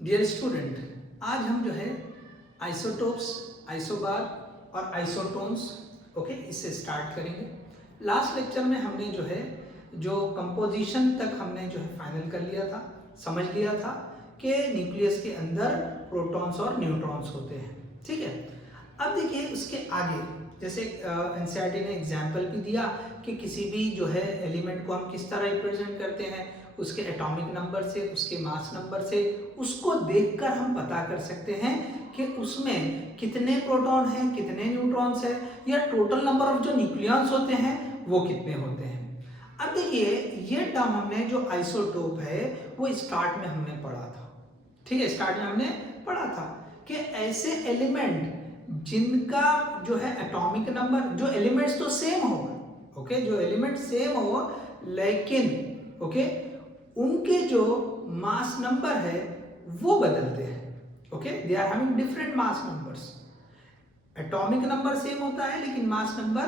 Dear student, आज हम जो है आइसोटोप्स, आइसोबार और आइसोटोन्स इससे स्टार्ट करेंगे। लास्ट लेक्चर में हमने जो है कंपोजिशन तक हमने जो है फाइनल कर लिया था, समझ लिया था कि न्यूक्लियस के अंदर प्रोटॉन्स और न्यूट्रॉन्स होते हैं। ठीक है, अब देखिए उसके आगे जैसे एनसीईआरटी ने एग्जाम्पल भी दिया कि किसी भी जो है एलिमेंट को हम किस तरह रिप्रेजेंट करते हैं, उसके एटॉमिक नंबर से, उसके मास नंबर से। उसको देखकर हम पता कर सकते हैं कि उसमें कितने प्रोटॉन हैं, कितने न्यूट्रॉन्स हैं, या टोटल नंबर ऑफ जो न्यूक्लियॉन्स होते हैं वो कितने होते हैं। अब देखिए ये टर्म हमने जो आइसोटोप है वो स्टार्ट में हमने पढ़ा था। ठीक है, स्टार्ट में हमने पढ़ा था कि ऐसे एलिमेंट जिनका जो है एटॉमिक नंबर, जो एलिमेंट्स तो सेम हो, जो एलिमेंट सेम हो, लेकिन उनके जो मास नंबर है वो बदलते हैं। They are having different mass numbers. Atomic number same होता है लेकिन मास नंबर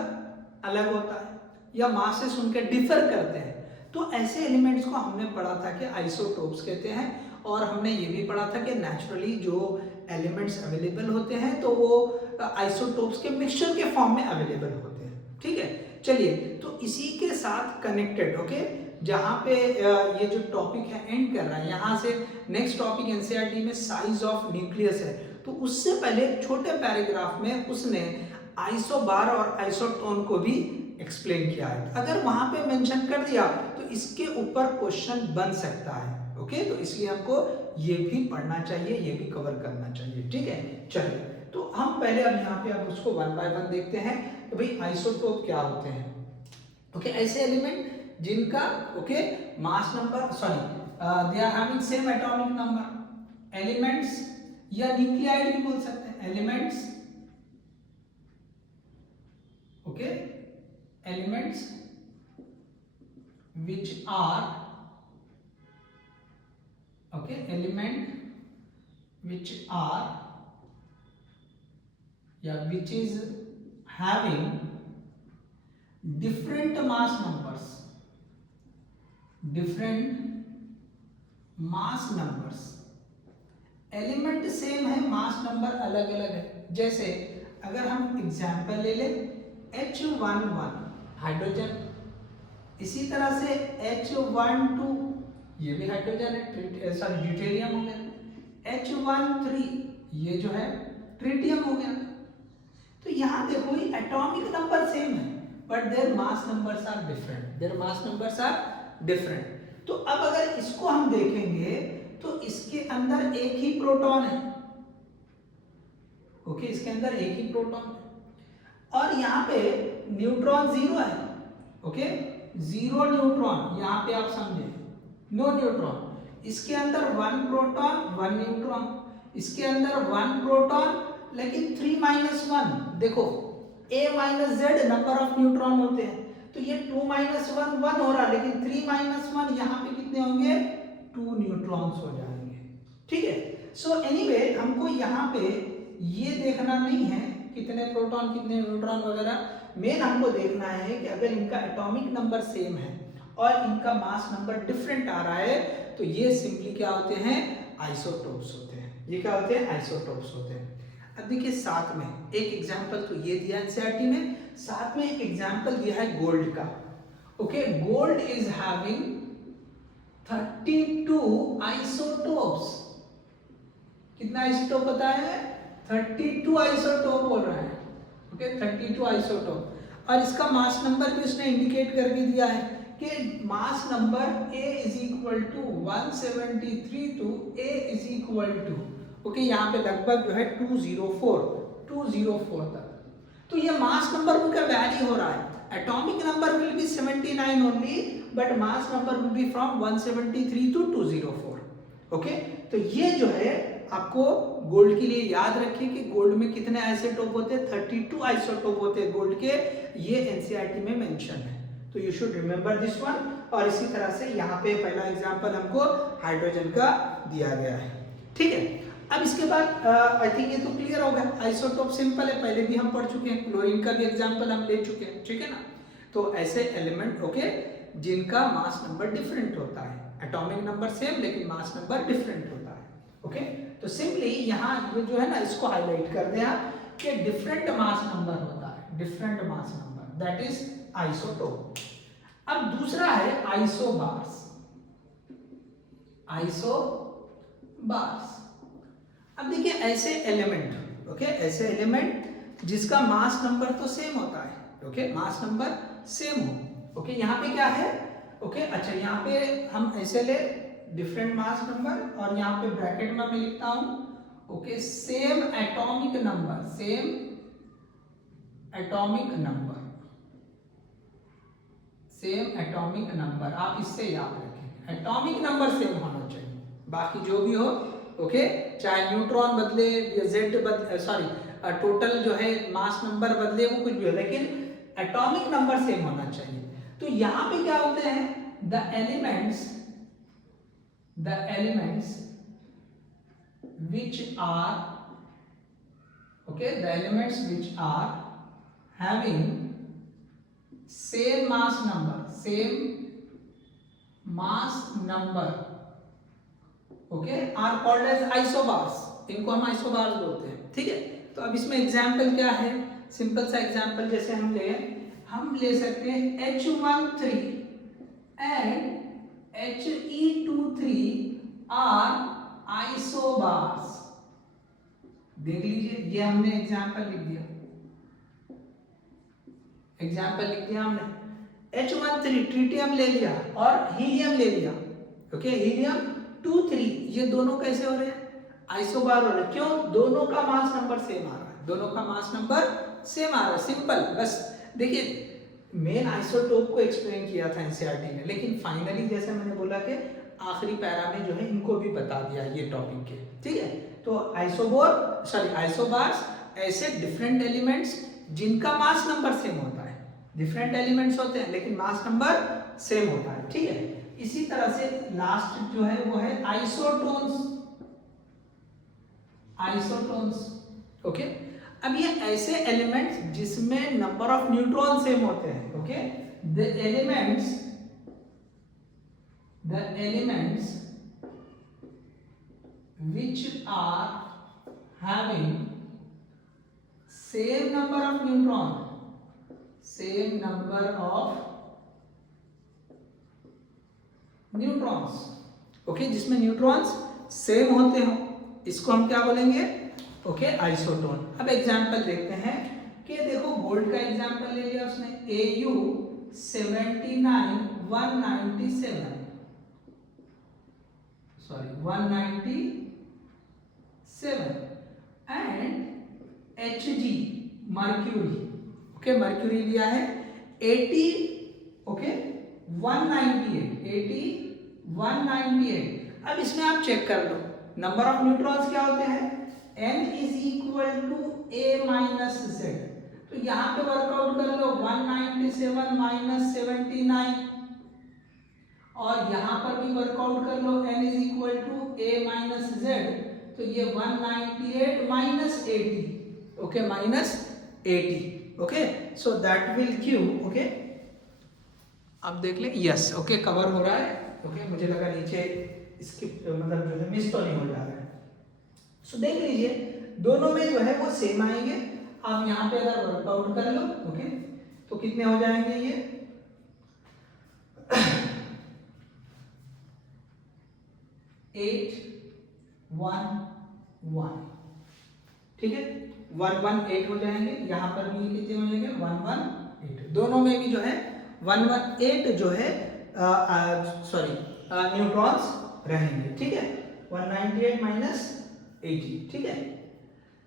अलग होता है, या मासेस उनके डिफर करते हैं। तो ऐसे एलिमेंट्स को हमने पढ़ा था कि आइसोटोप्स कहते हैं। और हमने ये भी पढ़ा था कि नेचुरली जो एलिमेंट्स अवेलेबल होते हैं तो वो आइसोटोप्स के मिक्सचर के फॉर्म में अवेलेबल होते हैं। ठीक है, चलिए तो इसी के साथ कनेक्टेड जहाँ पे ये जो टॉपिक है एंड कर रहा है, यहाँ से नेक्स्ट टॉपिक एनसीईआरटी में साइज ऑफ न्यूक्लियस है। तो उससे पहले छोटे पैराग्राफ में उसने आइसोबार और आइसोटोन को भी एक्सप्लेन किया है। अगर वहां पे मेंशन कर दिया तो इसके ऊपर क्वेश्चन बन सकता है। तो इसलिए हमको ये भी पढ़ना चाहिए, ये भी कवर करना चाहिए। ठीक है, चलिए तो हम पहले अब यहाँ पे अब उसको वन बाय वन देखते हैं कि भाई आइसोटोप क्या होते हैं। ऐसे एलिमेंट जिनका mass number they are having same atomic number, elements या न्यूक्लियाइड भी बोल सकते हैं, elements elements which are element which are which is having different mass numbers, element same है, मास नंबर अलग अलग है। जैसे अगर हम एग्जांपल ले ले H11 हाइड्रोजन, इसी तरह से H12 ये भी हाइड्रोजन है, सॉरी ड्यूटेरियम हो गया। H13 ये जो है ट्रिटियम हो गया। तो यहाँ देखो ये एटॉमिक नंबर सेम है but their mass numbers are different. तो अब अगर इसको हम देखेंगे तो इसके अंदर एक ही प्रोटॉन है। इसके अंदर एक ही प्रोटॉन है और यहाँ पे न्यूट्रॉन जीरो है। जीरो न्यूट्रॉन, यहाँ पे आप समझे, नो न्यूट्रॉन। इसके अंदर वन प्रोटॉन वन न्यूट्रॉन, इसके अंदर वन प्रोटॉन लेकिन 3-1। देखो a minus Z number of neutron होते हैं, तो ये 2-1 1 हो रहा है, लेकिन 3-1 यहाँ पे कितने होंगे, 2 न्यूट्रॉन्स हो जाएंगे। ठीक है, सो एनीवे हमको यहाँ पे ये देखना नहीं है कितने प्रोटॉन कितने न्यूट्रॉन वगैरह। मेन हमको देखना है कि अगर इनका एटॉमिक नंबर सेम है और इनका मास नंबर डिफरेंट आ रहा है तो ये सिंपली क्या होते हैं, आइसोटोप्स होते हैं। ये क्या होते हैं, आइसोटोप्स होते हैं। अब देखिए साथ में एक एग्जांपल तो ये दिया एनसीईआरटी में, साथ में एक एग्जांपल दिया है गोल्ड का। Gold is having 32 isotopes. कितना आइसोटोप पता है, 32 आइसोटोप बोल रहा है। 32 आइसोटोप। और इसका मास नंबर भी उसने इंडिकेट करके दिया है कि mass number A is equal to 173 to A is equal to यहाँ पे लगभग जो है 204 तक। तो ये मास नंबर उनका वैरी हो रहा है। Atomic number will be 79 only but mass number will be from 173 to 204। तो ये जो है आपको गोल्ड के लिए याद रखिए कि गोल्ड में कितने आइसोटोप होते हैं, 32 आइसोटोप होते हैं गोल्ड के। ये एनसीईआरटी में मेंशन है, तो you should remember this one. और इसी तरह से यहाँ पे पहला एग्जांपल हमको हाइड्रोजन का दिया गया है। ठीक है, अब इसके बाद आई थिंक ये तो क्लियर हो गया। आइसोटोप सिंपल है, पहले भी हम पढ़ चुके हैं, क्लोरीन का भी एग्जांपल हम ले चुके हैं। ठीक है ना, तो ऐसे एलिमेंट जिनका मास नंबर डिफरेंट होता है, एटॉमिक नंबर सेम लेकिन मास नंबर डिफरेंट होता है। ओके, तो सिंपली यहाँ ये जो है ना इसको हाईलाइट कर दें आप कि डिफरेंट मास नंबर होता है, different mass number, that is isotope. अब दूसरा है आइसोबार्स, आइसोबार्स। अब देखिए ऐसे एलिमेंट, ओके, ऐसे एलिमेंट जिसका मास नंबर तो सेम होता है, ओके, मास नंबर सेम हो, ओके, यहाँ पे क्या है, ओके, अच्छा यहाँ पे हम ऐसे ले डिफरेंट मास नंबर और यहाँ पे ब्रैकेट में मैं लिखता हूं, okay, same atomic number, same atomic number, same atomic number, आप इससे याद रखें, एटॉमिक नंबर सेम होना चाहिए, बाकी जो भी हो, ओके, चाहे न्यूट्रॉन बदले या जेड बदले, सॉरी टोटल जो है मास नंबर बदले, वो कुछ भी हो, लेकिन एटॉमिक नंबर सेम होना चाहिए। तो यहाँ पे क्या होते हैं, the elements which are, okay, the elements which are having same mass number, okay, are called as isobars, इनको हम isobars बोलते हैं, ठीक है। तो अब इसमें एग्जाम्पल क्या है, सिंपल सा एग्जाम्पल जैसे हम ले सकते हैं H13 and He23 are isobars। देख लीजिए, ये हमने एग्जाम्पल लिख दिया, हमने H13 ट्रिटियम ले लिया और हीलियम ले लिया, ओके, हीलियम 23, ये दोनों कैसे हो रहे हैं, आइसोबार हो रहे हैं। क्यों, दोनों का मास नंबर सेम आ रहा है, दोनों का मास नंबर सेम आ रहा है, सिंपल। बस देखिए मेन आइसोटोप को एक्सप्लेन किया था एनसीईआरटी में, लेकिन फाइनली जैसे मैंने बोला कि आखिरी पैरा में जो है इनको भी बता दिया ये टॉपिक के, ठीक है। तो आइसोबार्स ऐसे डिफरेंट एलिमेंट्स जिनका मास नंबर सेम होता है, डिफरेंट एलिमेंट्स होते हैं लेकिन मास नंबर सेम होता है, ठीक है। इसी तरह से लास्ट जो है वो है आइसोटोन्स, ओके। अब ये ऐसे एलिमेंट्स जिसमें नंबर ऑफ न्यूट्रॉन सेम होते हैं, okay, the elements which are having same number of neutrons, okay, जिसमें न्यूट्रॉन्स सेम होते हो, इसको हम क्या बोलेंगे, ओके, आइसोटोन। अब एग्जांपल देखते हैं कि देखो गोल्ड का एग्जांपल ले लिया उसने, Au 79 197 and Hg mercury, okay, mercury लिया है 80, ओके, 198। अब इसमें आप चेक कर लो नंबर ऑफ न्यूट्रॉन्स क्या होते हैं, n is equal to a minus z, तो यहाँ पे वर्कआउट कर लो 197 minus 79 और यहाँ पर भी वर्कआउट कर लो n is equal to a minus z, तो ये 198 minus 80, okay, minus 80, okay, so that will give, okay, अब देख ले, यस, ओके, कवर हो रहा है, ओके, मुझे लगा नीचे इसकी मतलब जो है मिस तो नहीं हो जा रहा है। सो देख लीजिए दोनों में जो है वो सेम आएंगे। आप यहाँ पे अगर वर्कआउट कर लो, ओके, तो कितने हो जाएंगे ये 8 1 1, ठीक है, 118 हो जाएंगे, यहाँ पर भी कितने हो जाएंगे 118, दोनों में भी जो है 118 जो है न्यूट्रॉन्स रहेंगे, ठीक है, 198 minus 80, ठीक है।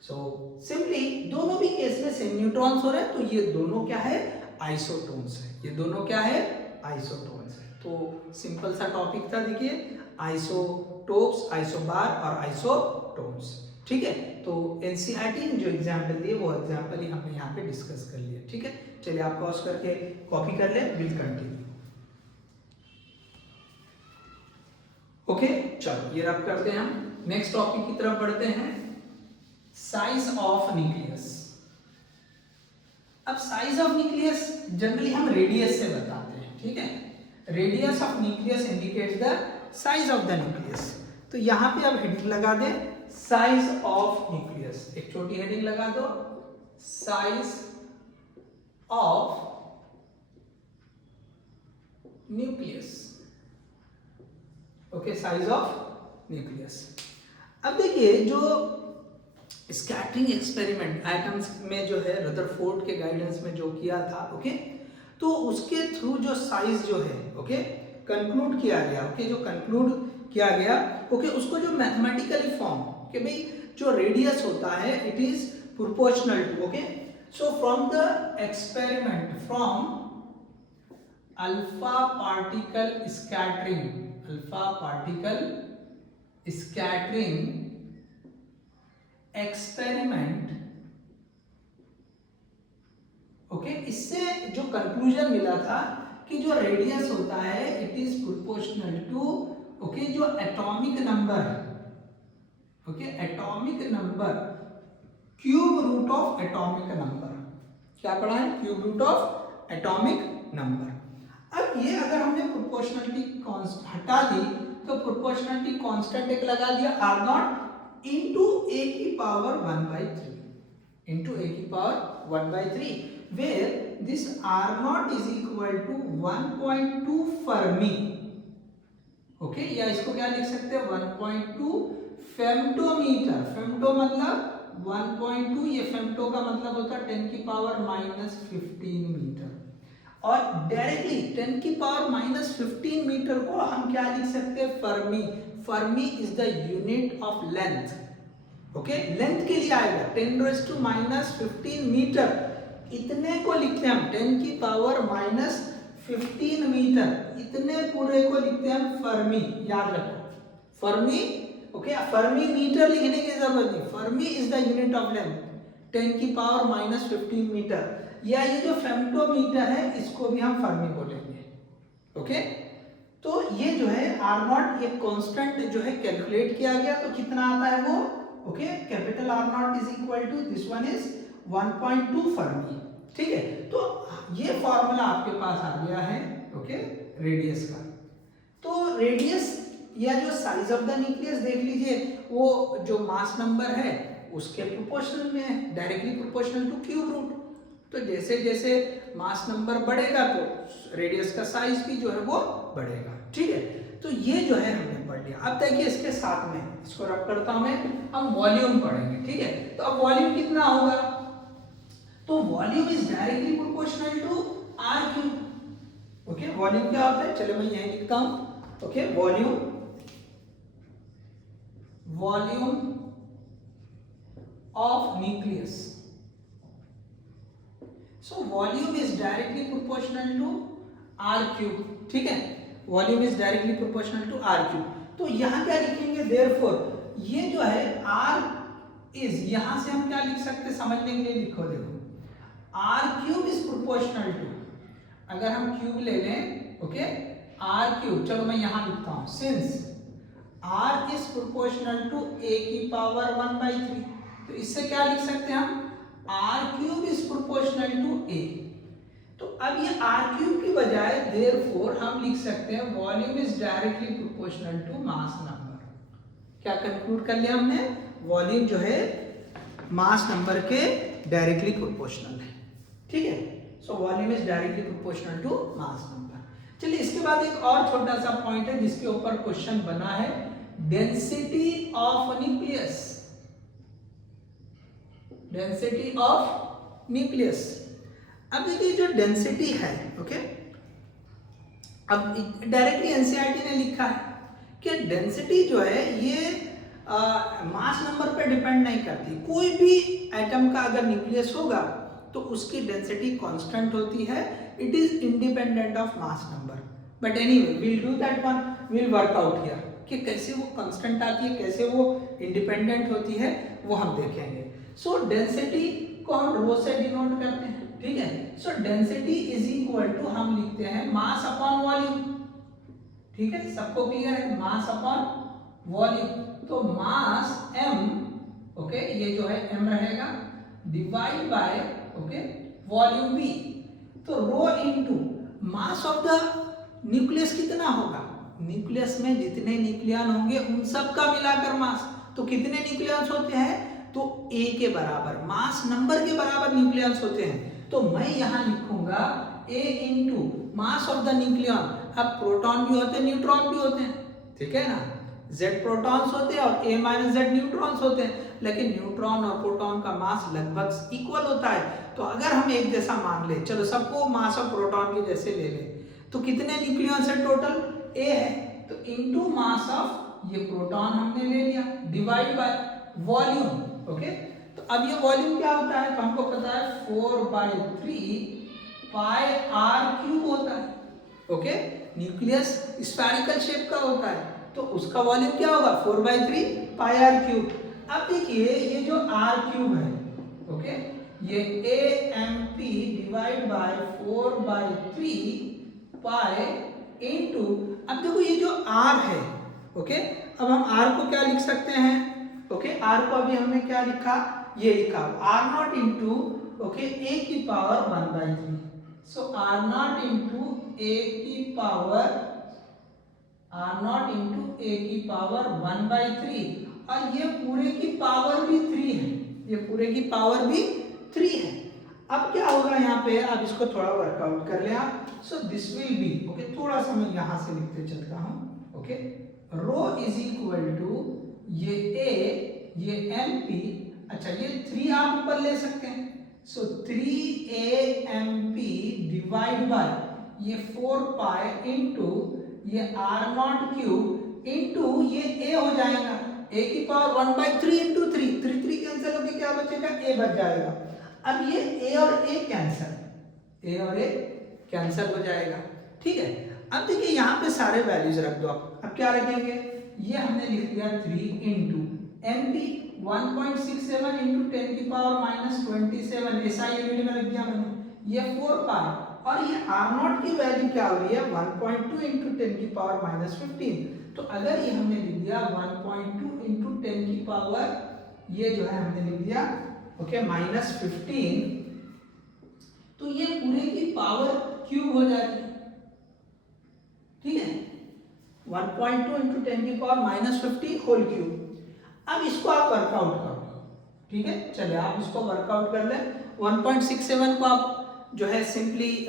सो सिंपली दोनों भी केस में सेम न्यूट्रॉन्स हो रहे हैं, तो ये दोनों क्या है, आइसोटोन्स है, ये दोनों क्या है, आइसोटोन्स है। तो सिंपल सा टॉपिक था, देखिए, आइसोटोप्स, आइसोबार और आइसोटोन्स, ठीक है। तो एनसीईआरटी ने जो एग्जाम्पल दिए वो एग्जाम्पल ही हमने यहाँ पे डिस्कस कर लिया, ठीक है। चलिए आप पॉज करके कॉपी कर ले, विल कंटिन्यू, ओके। चलो ये रब करते हैं, हम नेक्स्ट टॉपिक की तरफ बढ़ते हैं, साइज ऑफ न्यूक्लियस। अब साइज ऑफ न्यूक्लियस जनरली हम रेडियस से बताते हैं, ठीक है, radius of nucleus indicates the size of the nucleus. तो तो यहाँ पे अब हेडिंग लगा दें साइज ऑफ न्यूक्लियस, एक छोटी हेडिंग लगा दो, size of nucleus. Okay, size of nucleus. अब देखिए जो स्कैटरिंग एक्सपेरिमेंट एटम्स में जो है रदरफोर्ड के गाइडेंस में जो किया था, ओके, तो उसके थ्रू जो साइज जो है, ओके, कंक्लूड किया गया, ओके, जो कंक्लूड किया गया, ओके, उसको जो मैथमेटिकली फॉर्म कि भाई जो रेडियस होता है it is proportional to, okay, so from the experiment from alpha particle scattering experiment, okay, इससे जो कंक्लूजन मिला था कि जो रेडियस होता है it is proportional to, okay, जो एटॉमिक नंबर है, okay, atomic number, cube root of atomic number. क्या पढ़ा है? Cube root of atomic number. अब ये अगर हमने प्रोपोर्शनलिटी कांस्टेंट हटा दी तो प्रोपोर्शनलिटी कांस्टेंट एक लगा दिया आर नॉट इंटू ए की पावर 1/3 इंटू ए की power 1/3 where this r naught is equal to 1.2 Fermi, okay, या इसको क्या लिख सकते हैं 1.2 फेम्टोमीटर। फेम्टो मतलब 1.2, ये फेम्टो का मतलब होता है 10 की पावर -15 मीटर, और डायरेक्टली 10 की पावर -15 मीटर को हम क्या लिख सकते हैं Fermi. Fermi is the unit of length, okay, length के लिए आएगा 10⁻⁻15 मीटर, इतने को लिखते हैं हम 10 की पावर -15 मीटर, इतने पूरे को लिखते हैं हम फर्मी। याद रखो फर्मी, ओके, फर्मी मीटर लिखने की जरूरत नहीं, Fermi is the unit of length 10 की पावर -15 मीटर, या ये जो फेम्टोमीटर है इसको भी हम फर्मी बोलेंगे, ओके। तो ये जो है आर नॉट ये कांस्टेंट जो है कैलकुलेट किया गया, तो कितना आता है वो, okay, capital R naught is equal to this one is 1.2 fermi, ठीक है। तो ये फॉर्मूला आपके पास आ गया है, ओके, रेडियस का। तो रेडियस या जो साइज ऑफ द न्यूक्लियस देख लीजिए, वो जो मास नंबर है उसके प्रोपोर्शनल में है, directly proportional to cube root. तो जैसे जैसे मास नंबर बढ़ेगा तो रेडियस का साइज भी जो है वो बढ़ेगा, ठीक है। तो ये जो है हमने पढ़ लिया। अब देखिए इसके साथ में इसको रख करता हूं मैं, हम वॉल्यूम पढ़ेंगे, ठीक है। तो अब वॉल्यूम कितना होगा, तो volume is directly proportional to R cube, okay. Volume क्या होता है, चलो मैं यही लिखता हूं, okay, volume of nucleus, so volume is directly proportional to R cube, ठीक है। Volume is directly proportional to R cube. तो यहां क्या लिखेंगे, देयरफॉर ये जो है आर इज, यहां से हम क्या लिख सकते हैं समझने के लिए, लिखो देखो, R cube is proportional to, अगर हम क्यूब ले लें, ओके, आर क्यूब, चलो मैं यहां लिखता हूं, since R is proportional to A की पावर 1/3, तो इससे क्या लिख सकते हैं हम, R cube is proportional to A. तो अब ये आर क्यूब की बजाय देयरफॉर हम लिख सकते हैं volume is directly proportional to mass number. क्या कंक्लूड कर लिया हमने, वॉल्यूम जो है मास नंबर के डायरेक्टली प्रोपोर्शनल है, ठीक है। So volume is directly proportional to mass number. चलिए इसके बाद एक और छोटा सा पॉइंट है जिसके ऊपर क्वेश्चन बना है, density of nucleus, density of nucleus. अब देखिए जो डेंसिटी है, ओके, अब डायरेक्टली एनसीईआरटी ने लिखा है कि डेंसिटी जो है ये मास नंबर पे डिपेंड नहीं करती। कोई भी एटम का अगर न्यूक्लियस होगा तो उसकी डेंसिटी कांस्टेंट होती है, it is independent of mass number. But anyway we'll do that one, we'll work out here कि कैसे वो कांस्टेंट आती है, कैसे वो इंडिपेंडेंट होती है, वो हम देखेंगे। सो डेंसिटी को हम रो से डिनोट करते हैं, ठीक है। So density is equal to हम लिखते हैं मास अपॉन वॉल्यूम, ठीक है, सबको क्लियर है, मास अपॉन वॉल्यूम। तो मास m, ओके, ये जो है m रहेगा, divide by, okay, volume v। तो rho into mass of the nucleus कितना होगा, न्यूक्लियस में जितने न्यूक्लियन होंगे उन सब का मिलाकर मास। तो कितने न्यूक्लियंस होते हैं? तो A के बराबर, मास नंबर के बराबर न्यूक्लियंस होते हैं। तो मैं यहां लिखूंगा A into mass of the nucleon. अब प्रोटॉन भी होते हैं, न्यूट्रॉन भी होते हैं, ठीक है ना। Z प्रोटॉन्स होते हैं और A माइनस Z न्यूट्रॉन्स होते हैं, लेकिन न्यूट्रॉन और प्रोटॉन का मास लगभग इक्वल होता है। तो अगर हम एक जैसा मान ले, चलो सबको मास ऑफ प्रोटॉन के जैसे ले लें, तो कितने न्यूक्लियंस है टोटल? A है, तो इनटू मास ऑफ ये प्रोटॉन हमने ले लिया, डिवाइड बाय वॉल्यूम। ओके, तो अब ये वॉल्यूम क्या होता है? तो हमको पता है 4/3 पाई आर क्यूब होता है। ओके, न्यूक्लियस स्फेरिकल शेप का होता है, तो उसका वॉल्यूम क्या होगा? 4/3 पाई आर क्यूब। अब देखिए ये जो आर क्यूब है, ओके, ये AMP divide by 4/3 pi into, अब देखो ये जो r है, ओके, अब हम r को क्या लिख सकते हैं? ओके, r को अभी हमने क्या लिखा? ये लिखा r0 इंटू, ओके, a की power 1/3। So r0 into a की पावर, r0 इंटू a की पावर 1/3, और ये पूरे की पावर भी 3 है, ये पूरे की पावर भी 3 है। अब क्या होगा यहाँ पे? अब इसको थोड़ा वर्कआउट कर ले आप। So this will be, okay, थोड़ा सा मैं यहाँ से लिखते चलता हूँ, okay, rho is equal to ये A, ये MP, अच्छा ये 3 आप ऊपर ले सकते हैं, सो 3AMP डिवाइड बाय ये 4 पाई इंटू ये R0 क्यूब इंटू ये A हो जाएगा, A की पावर 1/3 इंटू 3, 3 कैंसिल होकर क्या बचेगा? A बच जाएगा। अब ये A और A कैंसिल, A और A कैंसिल हो जाएगा, ठीक है। अब देखिए यहाँ पे सारे वैल्यूज रख दो आप। अब क्या रखेंगे? ये हमने लिख दिया 3 इंटू MP 1.67 इंटू 10 की पावर -27, ऐसा यूनिट में रख दिया मैंने। ये 4 पाई, और ये R0 की वैल्यू क्या हो रही है? 1.2 इंटू 10 की पावर -15। तो अगर ये हमने लिख दिया 1.2 इंटू 10 की पावर, ये जो है हमने लिख दिया, ओके, -15, तो ये पूरे की पावर क्यूब हो जाएगी, ठीक है, 1.2 इंटू 10 की पावर -15 होल क्यूब। अब इसको आप वर्कआउट करो, ठीक है, चलिए आप इसको वर्कआउट कर ले। 1.67 को आप जो है सिंपली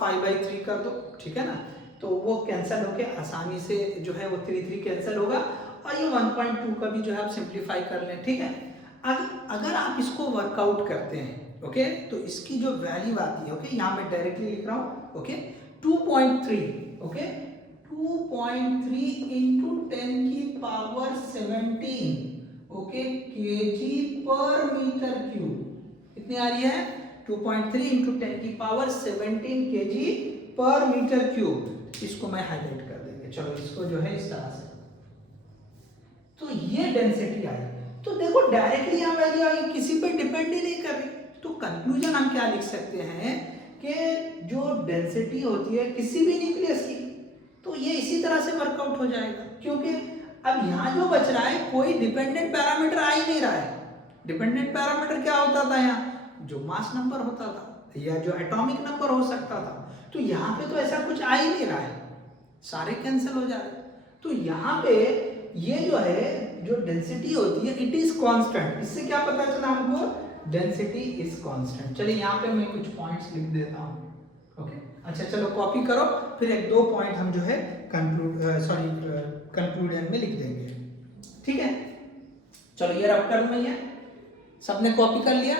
5/3 कर दो, ठीक है ना, तो वो कैंसिल होके आसानी से जो है वो 3 कैंसिल होगा, और ये 1.2 का भी जो है आप सिंप्लीफाई कर लें, ठीक है। अगर आप इसको वर्कआउट करते हैं, ओके, तो इसकी जो वैल्यू आती है, ओके, यहाँ मैं डायरेक्टली लिख रहा हूँ, ओके, 2.3, ओके, 2.3 इंटू 10 की पावर 17, ओके, केजी पर मीटर क्यूब। कितनी आ रही है? 2.3 इंटू 10 की पावर 17 केजी पर मीटर क्यूब। इसको मैं हाईलाइट कर देंगे, चलो इसको जो है इस तरह से। तो ये डेंसिटी आई, तो देखो डायरेक्टली यहाँ वैल्यू आई, किसी पर डिपेंड ही नहीं कर रही। तो कंक्लूजन हम क्या लिख सकते हैं कि जो डेंसिटी होती है किसी भी न्यूक्लियस की, तो ये इसी तरह से वर्कआउट हो जाएगा, क्योंकि अब यहाँ जो बच रहा है कोई डिपेंडेंट पैरामीटर आ ही नहीं रहा है। डिपेंडेंट पैरामीटर क्या होता था यहाँ? जो मास नंबर होता था या जो एटॉमिक नंबर हो सकता था। तो यहाँ पे तो ऐसा कुछ आ ही नहीं रहा है, सारे कैंसिल हो जा रहे। तो यहाँ पे ये जो है जो डेंसिटी होती है इट इज कांस्टेंट। इससे क्या पता चला हमको? Density is constant. चलिए यहाँ पे मैं कुछ पॉइंट्स लिख देता हूँ, ओके। अच्छा चलो कॉपी करो, फिर 1-2 पॉइंट हम जो है कंक्लूजन में लिख देंगे, ठीक है। चलो ये रफ कर मैं, ये सबने कॉपी कर लिया।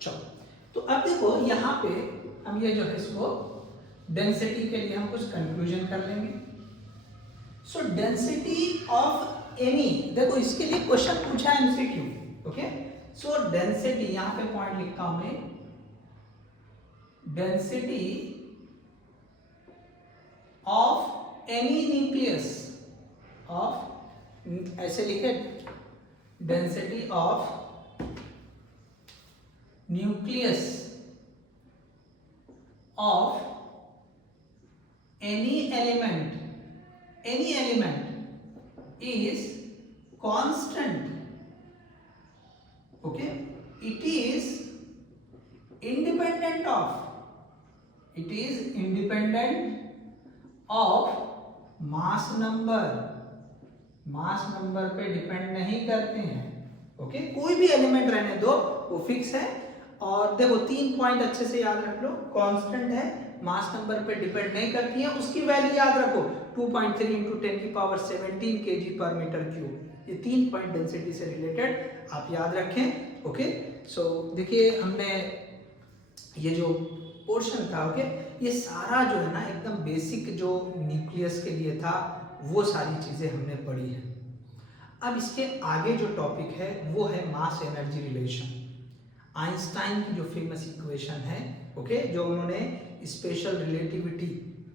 चलो तो अब देखो यहाँ पे हम ये जो है इसको डेंसिटी के लिए हम कुछ कंक्लूजन कर लेंगे। सो डेंसिटी ऑफ एनी, देखो इसके लिए क्वेश्चन पूछा है एमसीक्यू, ओके। सो डेंसिटी, यहाँ पे पॉइंट लिखता हूं मैं, density of any nucleus of, ऐसे लिखे, density of nucleus of any element is constant, okay. It is independent of mass number पे डिपेंड नहीं करते हैं। ओके, कोई भी एलिमेंट रहने दो, वो फिक्स है। और देखो 3 पॉइंट अच्छे से याद रख लो, कांस्टेंट है, मास नंबर पे डिपेंड नहीं करती है, उसकी वैल्यू याद रखो 2.3 × 10⁻17 kg/m³। ये 3 पॉइंट डेंसिटी से रिलेटेड आप याद रखें। ओके, सो देखिए हमने ये जो पोर्शन था, ओके, ये सारा जो है ना एकदम बेसिक जो न्यूक्लियस के लिए था, वो सारी चीजें हमने पढ़ी है। अब इसके आगे जो टॉपिक है वो है मास एनर्जी रिलेशन। आइंस्टाइन की जो फेमस इक्वेशन है, ओके, जो उन्होंने स्पेशल रिलेटिविटी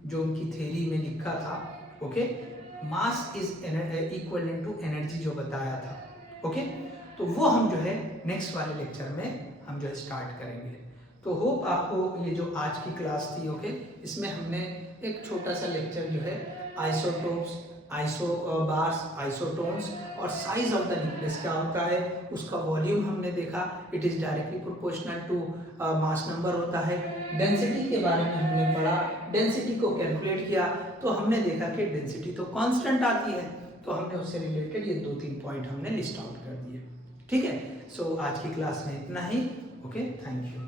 जो उनकी थ्योरी में लिखा था, okay, mass is equivalent to energy जो बताया था। ओके, तो वो हम जो है नेक्स्ट वाले लेक्चर में हम जो है स्टार्ट करेंगे। तो होप आपको ये जो आज की क्लास थी, ओके, इसमें हमने एक छोटा सा लेक्चर जो है आइसोटोप्स, आइसोबार्स, आइसोटोन्स और साइज ऑफ द न्यूक्लियस क्या होता है, उसका वॉल्यूम हमने देखा, it is directly proportional to mass number होता है। डेंसिटी के बारे में हमने पढ़ा, डेंसिटी को कैलकुलेट किया तो हमने देखा कि डेंसिटी तो कांस्टेंट आती है, तो हमने उससे रिलेटेड ये 2-3 पॉइंट हमने लिस्ट आउट कर दिए। ठीक है, सो आज की क्लास में इतना ही। Okay, thank you.